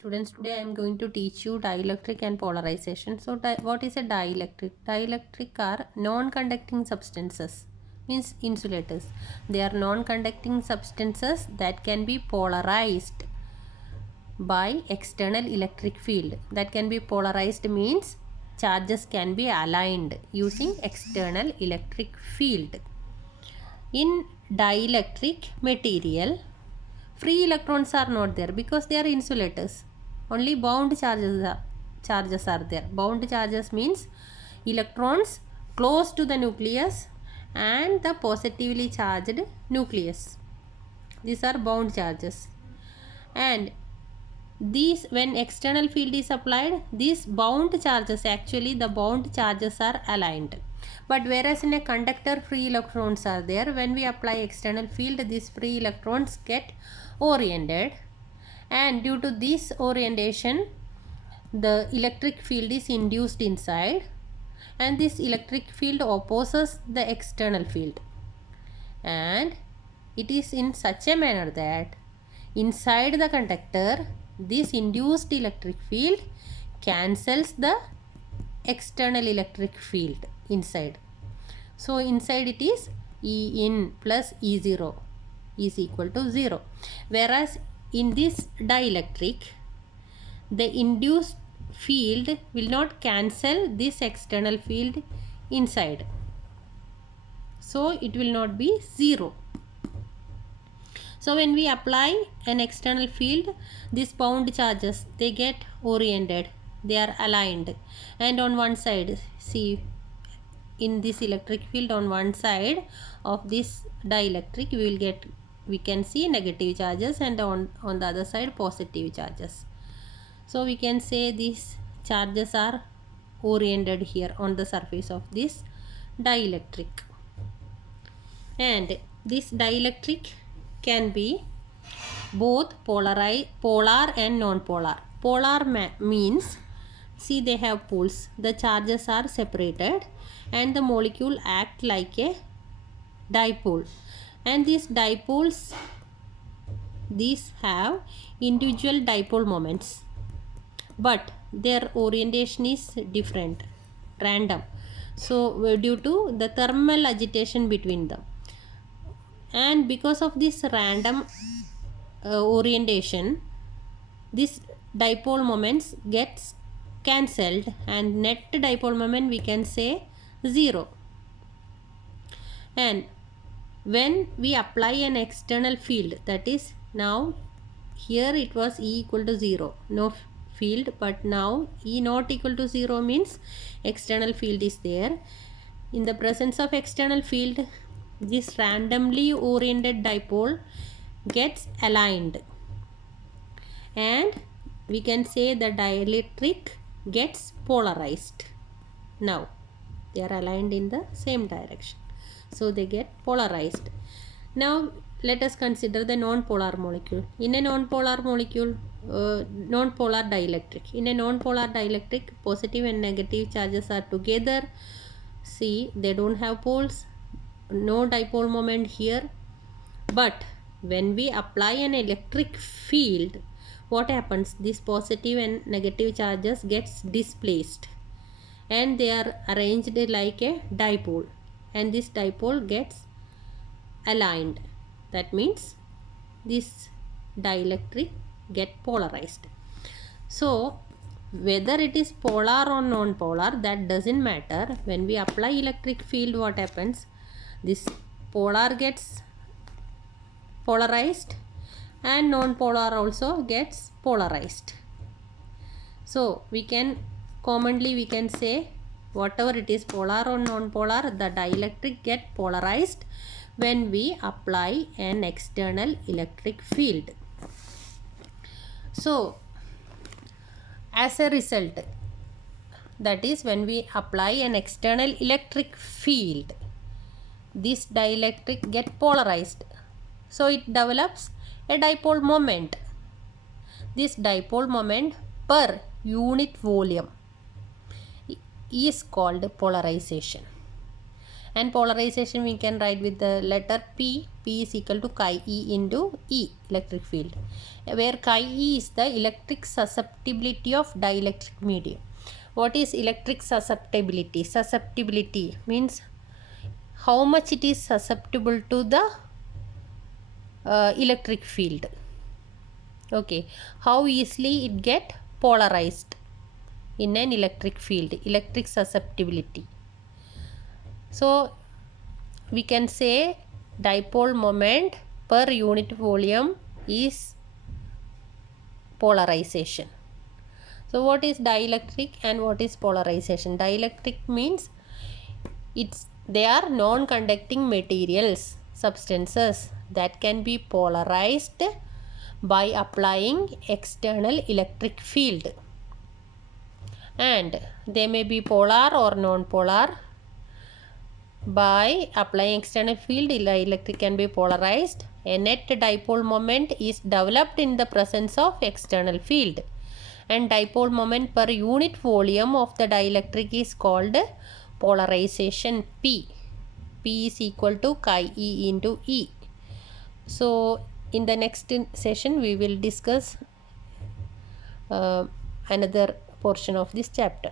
Students, today I am going to teach you dielectric and polarization. So, what is a dielectric? Dielectric are non-conducting substances, means insulators. They are non-conducting substances that can be polarized by external electric field. That can be polarized means charges can be aligned using external electric field. In dielectric material, free electrons are not there because they are insulators. Only bound charges are there. Bound charges means electrons close to the nucleus and the positively charged nucleus. These are bound charges. And these, when external field is applied, these bound charges, actually the bound charges are aligned. But whereas in a conductor, free electrons are there. When we apply external field, these free electrons get oriented, and due to this orientation the electric field is induced inside, and this electric field opposes the external field, and it is in such a manner that inside the conductor this induced electric field cancels the external electric field inside. So inside it is E in plus E0 is equal to 0. Whereas in this dielectric, the induced field will not cancel this external field inside. So it will not be 0. So when we apply an external field, these bound charges, they get oriented, they are aligned, and on one side, see, in this electric field on one side of this dielectric we can see negative charges, and on the other side positive charges. So we can say these charges are oriented here on the surface of this dielectric, and this dielectric can be both polar and non-polar. Polar means, see, they have poles, the charges are separated and the molecule act like a dipole, and these dipoles, these have individual dipole moments, but their orientation is different, random. So due to the thermal agitation between them, and because of this random orientation, this dipole moments gets cancelled, and net dipole moment we can say 0. And when we apply an external field, that is, now here it was E equal to 0, no field, but now E not equal to 0 means external field is there. In the presence of external field, this randomly oriented dipole gets aligned, and we can say the dielectric gets polarized. Now they are aligned in the same direction, so they get polarized. Now let us consider the non-polar molecule. In a non-polar molecule, non-polar dielectric, in a non-polar dielectric, positive and negative charges are together. See, they don't have poles, no dipole moment here. But when we apply an electric field, what happens? These positive and negative charges gets displaced, and they are arranged like a dipole, and this dipole gets aligned. That means this dielectric get polarized. So whether it is polar or non-polar, that doesn't matter. When we apply electric field, what happens? This polar gets polarized and non-polar also gets polarized. So we can commonly we can say, whatever it is, polar or non-polar, the dielectric get polarized when we apply an external electric field. So as a result, that is, when we apply an external electric field, this dielectric get polarized, so it develops a dipole moment. This dipole moment per unit volume is called polarization, And polarization we can write with the letter P. P is equal to chi E into E, electric field, where chi E is the electric susceptibility of dielectric medium. What is electric susceptibility? Susceptibility means how much it is susceptible to the electric field. Okay, how easily it get polarized in an electric field, electric susceptibility. So we can say dipole moment per unit volume is polarization. So what is dielectric and what is polarization? Dielectric means they are non-conducting materials, substances that can be polarized by applying external electric field, and they may be polar or non-polar. By applying external field, electric can be polarized. A net dipole moment is developed in the presence of external field, and dipole moment per unit volume of the dielectric is called polarization P. P is equal to chi E into E. So in the next session we will discuss another portion of this chapter.